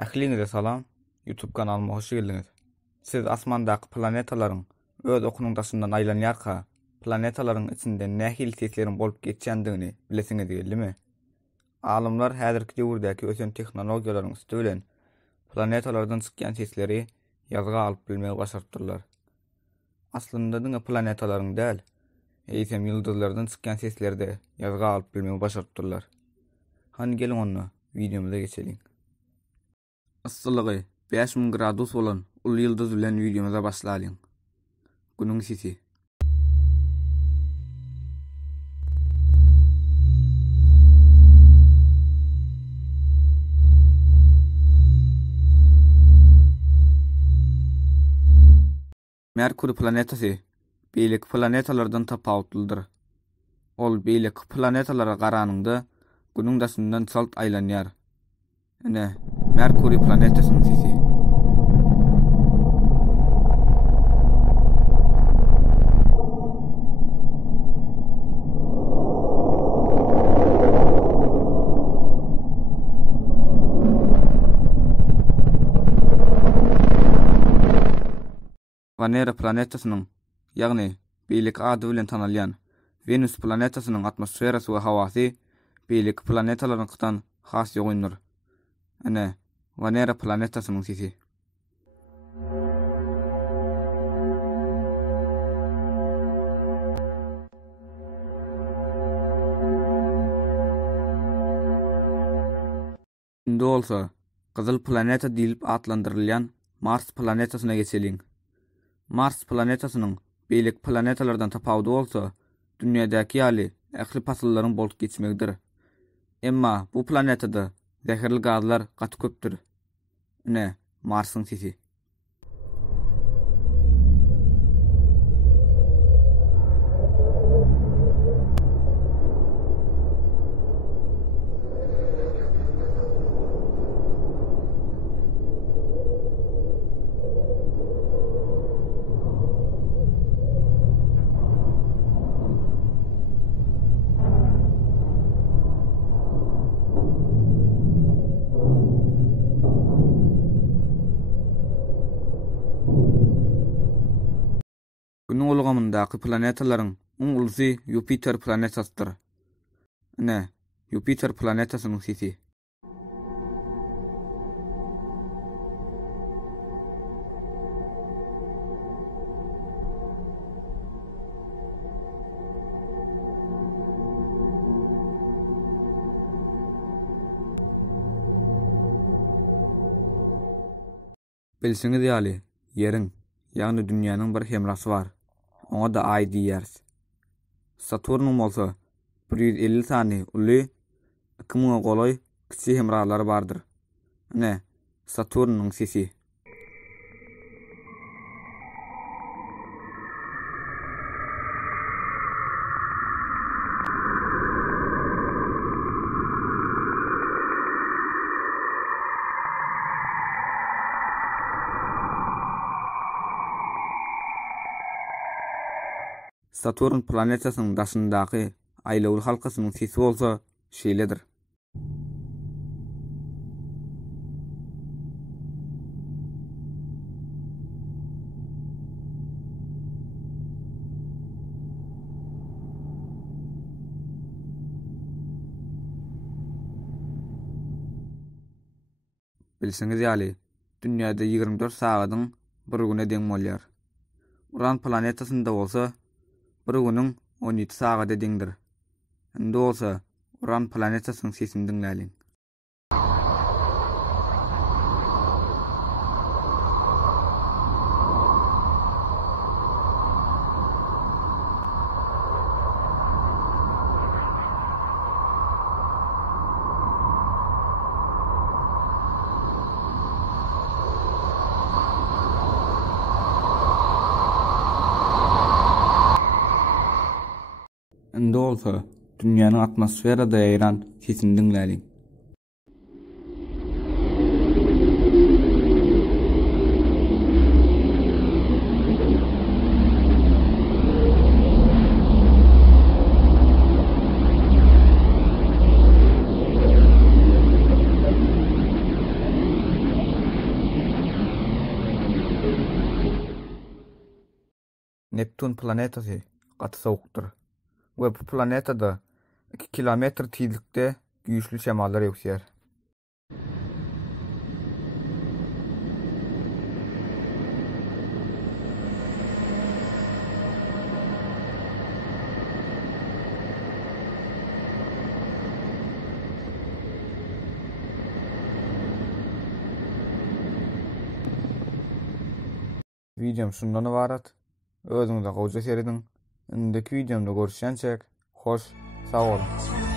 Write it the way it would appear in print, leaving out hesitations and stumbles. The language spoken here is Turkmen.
Ähliňize salam. YouTube kanalyma hoş geldiňiz. Siz asmandaky planetalaryň öz okunundaşyndan aýlanýarka, planetalaryň içinde nähili sesleriň bolup geçýändigini bilesiňiz geldi. Alimler häzirki döwürdäki ösen tehnologiýalaryň üstü bilen planetalardan çykýan sesleri ýazga alyp bilmegi başardylar. Aslynda diňe planetalaryň däl, eýsem ýyldızlardan çykýan sesleri de ýazga alyp bilmegi başardylar. Hani gelin onu videomuza geçelim. Issylygy 5000 gradus bolan ul ýyldız bilen videomuza başlaýyn. Günüň sesi. Merkuri planetasi beýleki planetalardan tapawutlydyr. Ol beýleki planetalara garanyňda günüň daşyndan çalt aýlanýar. Ene Merkuri planetasynyň sesi. Venera planetasynyň, ýagny beýleki ady bilen tanalýan Venus planetasynyň atmosferasy we hawasy beýleki planetalaryňdan has ýogyndyr. Ene Venera planetasynyň sesi. Indi bolsa Gyzyl planeta diýilip atlandyrylýan Mars planetasyna geçeliň. Mars planetasynyň beýleki planetalardan tapawudy bolsa, dünýädäki ýaly ähli pasyllaryň bolup geçmegdir. Emma bu planetada zäherli gazlar gaty köpdür. Ine Marsyň sesi. Günüň ulgamyndaky planetalaryň iň ulysy Jupiter planetasydyr. Ine Jupiter planetasynyň sesi. Bilsiňiz ýaly, ýeriň, ýagny dünýäniň bir hemrasy bar. Oňa da Aý diýýäris. Saturnyň bolsa 150 sany uly, 2000 golay kiçik hemralary bardyr. Ine Saturnyň sesi. Saturn planetasynyň daşyndaky aýlawy halkasynyň sesi bolsa şeýledir. Bilsiňiz ýaly, dünýäde 24 sagatyň bir güne deň bolýar. Uran planetasynda bolsa bir günüň 17 sagata deňdir. Indi bolsa Uran planetasynyň sesini dinläliň. Indi bolsa dünýäniň atmosferada ýaýran sesini dinläliň. Neptun planetası gaty sowukdur we bu planetada 2 kilometr tiýizlikde güýçli şemallar ýoksaýar. Videom şundan ibarat. Özüňize gowja seriň. Indiki videomda görüşýänçek, hoş, sag bolun.